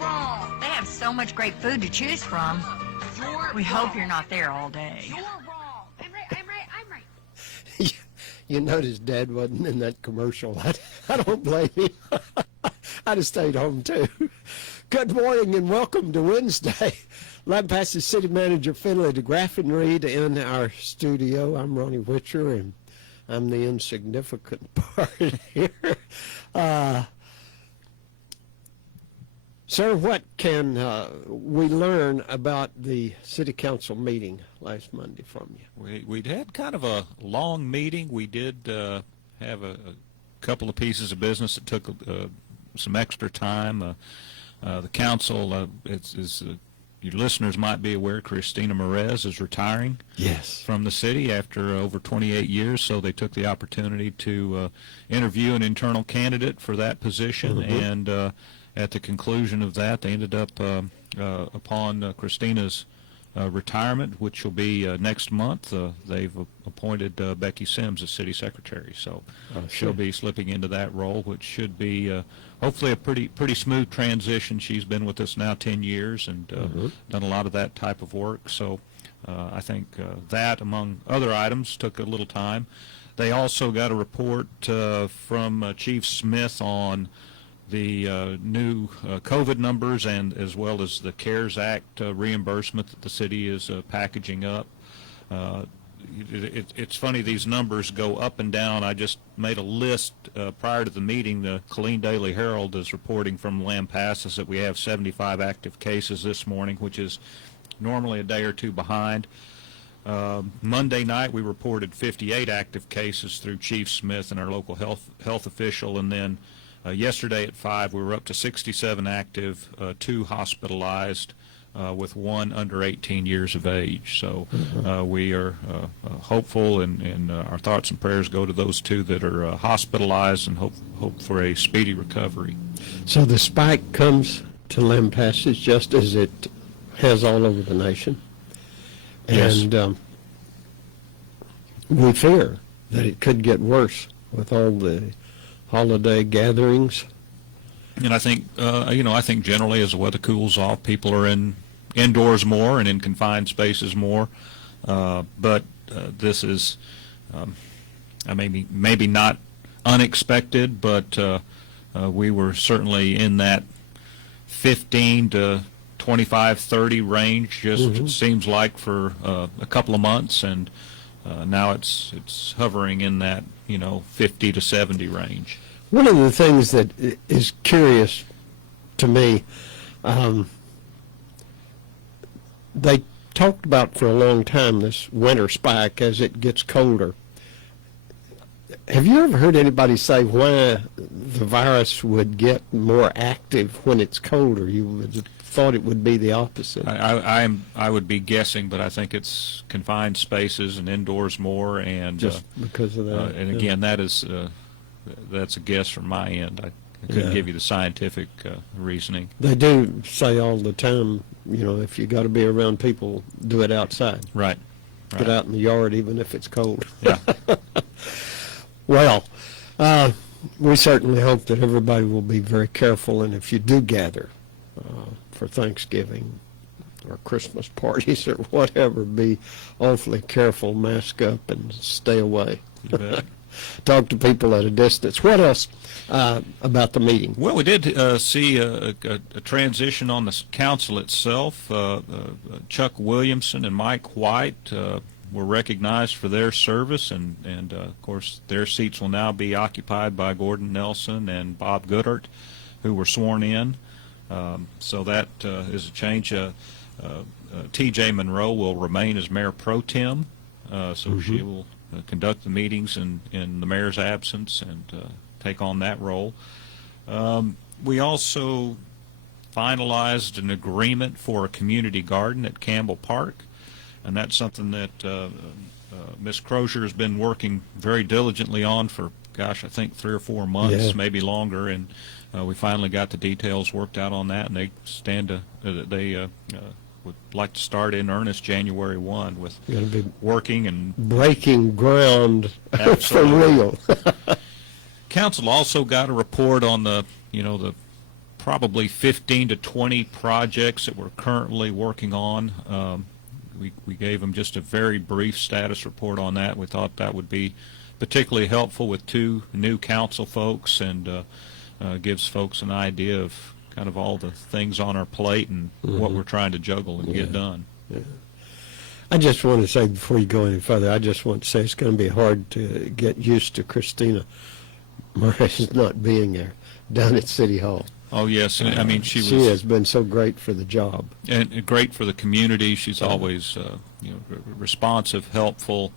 wrong. They have so much great food to choose from. We hope you're not there all day. You're wrong. I'm right. You noticed Dad wasn't in that commercial. I don't blame him. I'd have stayed home too. Good morning and welcome to Wednesday. Lampasas City Manager Finley DeGraff and Reed in our studio. I'm Ronnie Witcher and I'm the insignificant part here. Sir, what can we learn about the City Council meeting last Monday from you? We had kind of a long meeting. We did have a couple of pieces of business that took some extra time. The council, your listeners might be aware, Christina Merez is retiring from the city after over 28 years, so they took the opportunity to interview an internal candidate for that position, and at the conclusion of that, they ended up, upon Christina's retirement, which will be next month, they've appointed Becky Sims as city secretary. So she'll be slipping into that role, which should be hopefully a pretty smooth transition. She's been with us now 10 years and done a lot of that type of work. So I think that, among other items, took a little time. They also got a report from Chief Smith on the new COVID numbers, and as well as the CARES Act reimbursement that the city is packaging up. It's funny, these numbers go up and down. I just made a list prior to the meeting. The Killeen Daily Herald is reporting from Lampasas that we have 75 active cases this morning, which is normally a day or two behind. Monday night we reported 58 active cases through Chief Smith and our local health official, and then yesterday at 5 we were up to 67 active, 2 hospitalized, with 1 under 18 years of age. So we are hopeful, and our thoughts and prayers go to those 2 that are hospitalized, and hope for a speedy recovery. So the spike comes to Lampasas just as it has all over the nation. And we fear that it could get worse with all the holiday gatherings. And I think, I think generally as the weather cools off, people are indoors more and in confined spaces more. But this is maybe not unexpected, but we were certainly in that 15 to 25, 30 range. Just seems like for a couple of months, and now it's hovering in that 50 to 70 range. One of the things that is curious to me, they talked about for a long time this winter spike as it gets colder. Have you ever heard anybody say why the virus would get more active when it's colder? You would have thought it would be the opposite. I would be guessing, but I think it's confined spaces and indoors more, and just because of that. And again, that's a guess from my end. I couldn't give you the scientific reasoning. They do say all the time, if you got to be around people, do it outside. Right. Get out in the yard even if it's cold. Yeah. Well, we certainly hope that everybody will be very careful, and if you do gather for Thanksgiving or Christmas parties or whatever, be awfully careful, mask up, and stay away. You bet. Talk to people at a distance. What else about the meeting? Well, we did see a transition on the council itself. Chuck Williamson and Mike White were recognized for their service, and of course their seats will now be occupied by Gordon Nelson and Bob Goodhart, who were sworn in. So that is a change. T.J. Monroe will remain as mayor pro tem, so she will conduct the meetings in the mayor's absence and take on that role. We also finalized an agreement for a community garden at Campbell Park, and that's something that Ms. Crozier has been working very diligently on for, I think 3 or 4 months, maybe longer, and we finally got the details worked out on that, and they would like to start in earnest January 1 with working and breaking ground for real. Council also got a report on the probably 15 to 20 projects that we're currently working on. We gave them just a very brief status report on that. We thought that would be particularly helpful with 2 new council folks, and gives folks an idea of kind of all the things on our plate and what we're trying to juggle and get done. Yeah. I just want to say, before you go any further, I just want to say it's going to be hard to get used to Christina Murray's not being there down at City Hall. Oh, yes. I mean, she has been so great for the job. And great for the community. She's always responsive, helpful.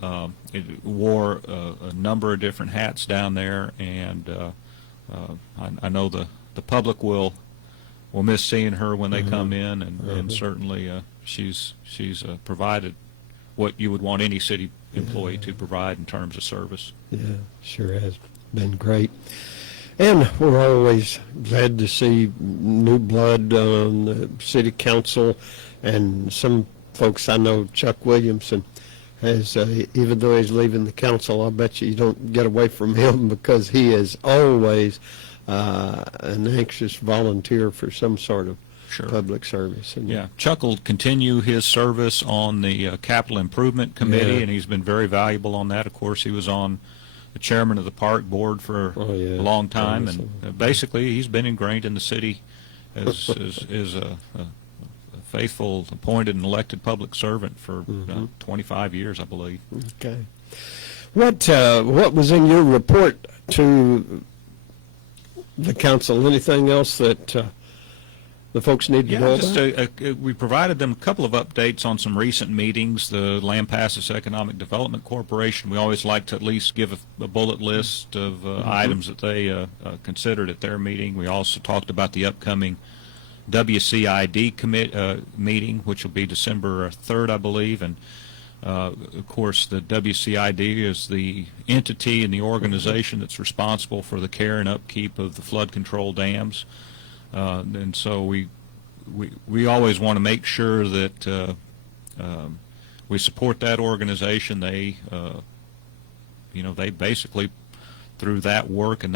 It wore a number of different hats down there, and I know the public will miss seeing her when they come in, and certainly she's provided what you would want any city employee to provide in terms of service. Yeah, sure has been great. And we're always glad to see new blood on the city council, and some folks I know, Chuck Williamson, has, even though he's leaving the council, I bet you don't get away from him, because he is always an anxious volunteer for some sort of public service. And yeah, Chuck will continue his service on the Capital Improvement Committee, and he's been very valuable on that. Of course, he was on the chairman of the park board for a long time, and basically he's been ingrained in the city as a faithful, appointed, and elected public servant for 25 years, I believe. Okay. What was in your report to the council? Anything else that the folks need to know about? We provided them a couple of updates on some recent meetings. The Lampasas Economic Development Corporation, we always like to at least give a bullet list of items that they considered at their meeting. We also talked about the upcoming WCID meeting, which will be December 3rd, I believe. And of course, the WCID is the entity and the organization that's responsible for the care and upkeep of the flood control dams. And so we always want to make sure that we support that organization. They they basically, through that work and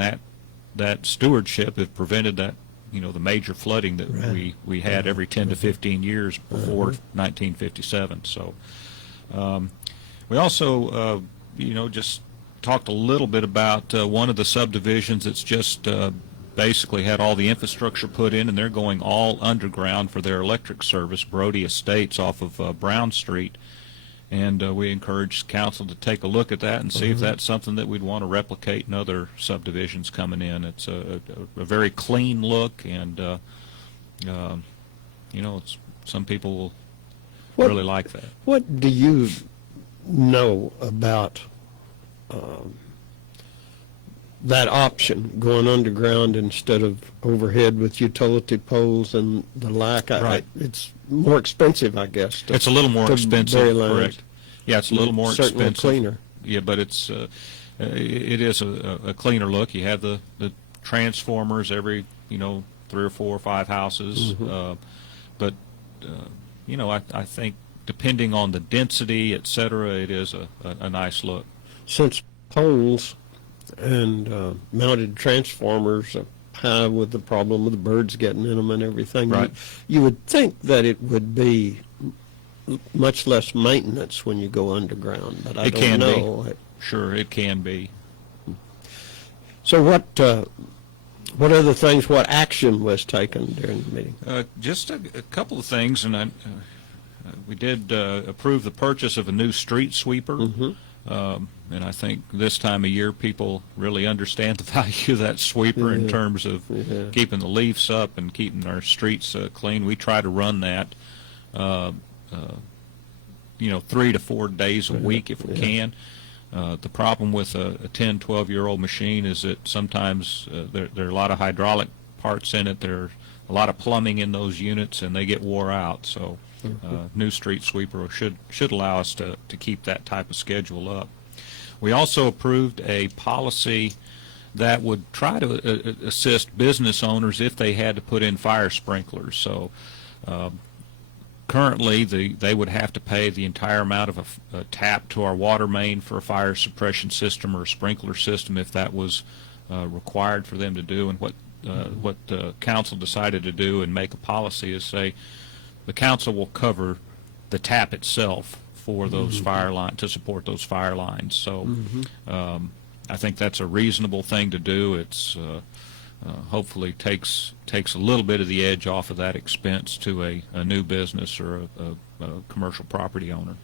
that stewardship, have prevented that the major flooding that we had every 10 to 15 years before 1957. So we also just talked a little bit about one of the subdivisions that's just basically had all the infrastructure put in, and they're going all underground for their electric service, Brody Estates off of Brown Street. And we encourage council to take a look at that and see if that's something that we'd want to replicate in other subdivisions coming in. It's a very clean look, and some people will really like that. What do you know about that option, going underground instead of overhead with utility poles and the like? Right. It's more expensive, I guess. It's a little more expensive, correct. Yeah, it's a little more certainly expensive. Cleaner. Yeah, but it is a cleaner look. You have the transformers every 3 or 4 or 5 houses, but I think depending on the density, etc., it is a nice look. Since poles and mounted transformers high with the problem of the birds getting in them and everything, right, you would think that it would be much less maintenance when you go underground, but I don't know. Sure, it can be. So what other things, what action was taken during the meeting? Just a couple of things, and we did approve the purchase of a new street sweeper. And I think this time of year people really understand the value of that sweeper in terms of keeping the leaves up and keeping our streets clean. We try to run that 3 to 4 days a week if we can. The problem with a 10, 12-year-old machine is that sometimes there are a lot of hydraulic parts in it. There are a lot of plumbing in those units, and they get wore out. So new street sweeper should allow us to keep that type of schedule up. We also approved a policy that would try to assist business owners if they had to put in fire sprinklers. So currently they would have to pay the entire amount of a tap to our water main for a fire suppression system or a sprinkler system if that was required for them to do. And what the council decided to do and make a policy is say the council will cover the tap itself for those fire line to support those fire lines. So I think that's a reasonable thing to do. It's hopefully takes a little bit of the edge off of that expense to a new business or a commercial property owner.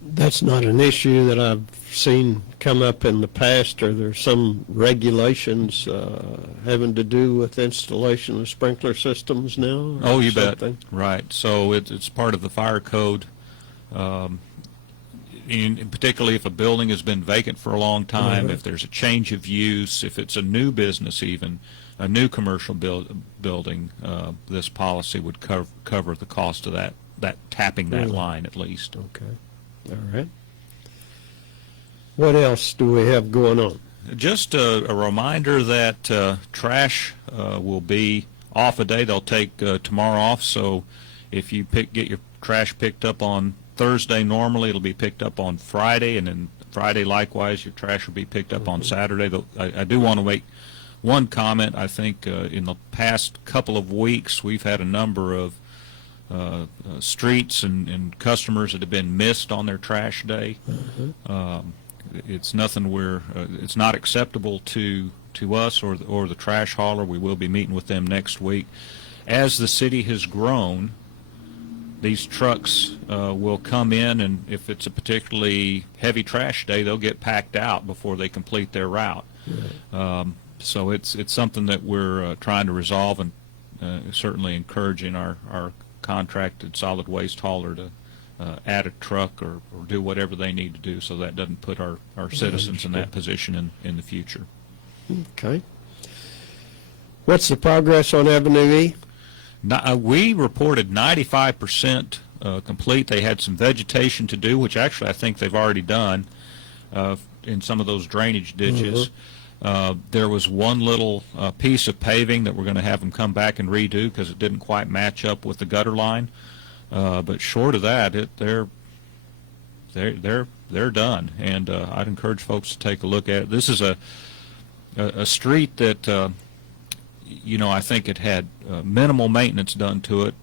That's not an issue that I've seen come up in the past. Are there some regulations having to do with installation of sprinkler systems now? Oh, you something? bet. Right. So it's part of the fire code. In particularly if a building has been vacant for a long time, if there's a change of use, if it's a new business, even a new commercial building, this policy would cover the cost of that tapping that line at least. Okay. All right. What else do we have going on? Just a reminder that trash will be off a day. They'll take tomorrow off, so if you get your trash picked up on Thursday normally, it'll be picked up on Friday, and then Friday likewise your trash will be picked up on Saturday. I do want to make one comment. I think in the past couple of weeks we've had a number of streets and customers that have been missed on their trash day. It's nothing it's not acceptable to us or the trash hauler. We will be meeting with them next week. As the city has grown, these trucks will come in, and if it's a particularly heavy trash day, they'll get packed out before they complete their route. So it's something that we're trying to resolve, and certainly encouraging our contracted solid waste hauler to add a truck or do whatever they need to do so that doesn't put our citizens in that position in the future. Okay. What's the progress on Avenue E? We reported 95% complete. They had some vegetation to do, which actually I think they've already done in some of those drainage ditches. There was one little piece of paving that we're going to have them come back and redo because it didn't quite match up with the gutter line. But short of that, they're done. And I'd encourage folks to take a look at it. This is a street that I think it had minimal maintenance done to it,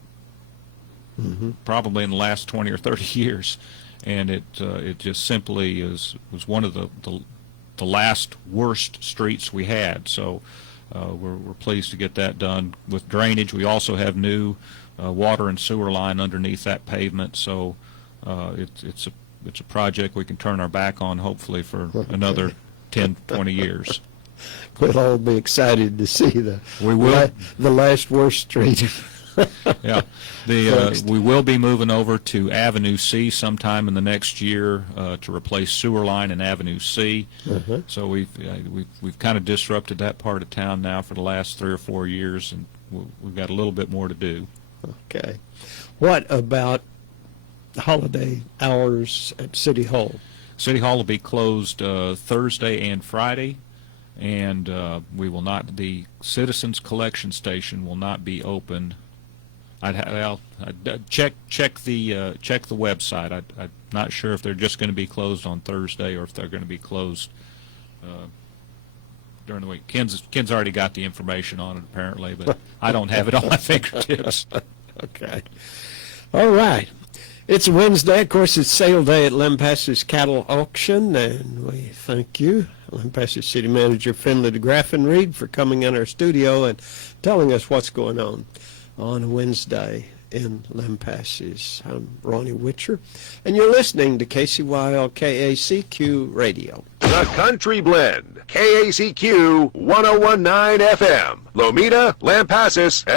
probably in the last 20 or 30 years, and it just simply was one of the last worst streets we had. So we're pleased to get that done. With drainage, we also have new water and sewer line underneath that pavement. So it's a project we can turn our back on hopefully for another 10, 20 years. We'll all be excited to see the last worst street. Yeah, we will be moving over to Avenue C sometime in the next year to replace sewer line in Avenue C. So we've kind of disrupted that part of town now for the last 3 or 4 years, and we've got a little bit more to do. Okay. What about holiday hours at City Hall? City Hall will be closed Thursday and Friday. And we will not. The Citizens Collection Station will not be open. I'd check the website. I'm not sure if they're just going to be closed on Thursday or if they're going to be closed during the week. Ken's already got the information on it apparently, but I don't have it on my fingertips. Okay. All right. It's a Wednesday. Of course, it's sale day at Lampasas Cattle Auction, and we thank you, Lampasas City Manager Finley DeGraffenreid, for coming in our studio and telling us what's going on a Wednesday in Lampasas. I'm Ronnie Witcher, and you're listening to KCYL KACQ Radio. The Country Blend, KACQ 1019 FM, Lomita, Lampasas,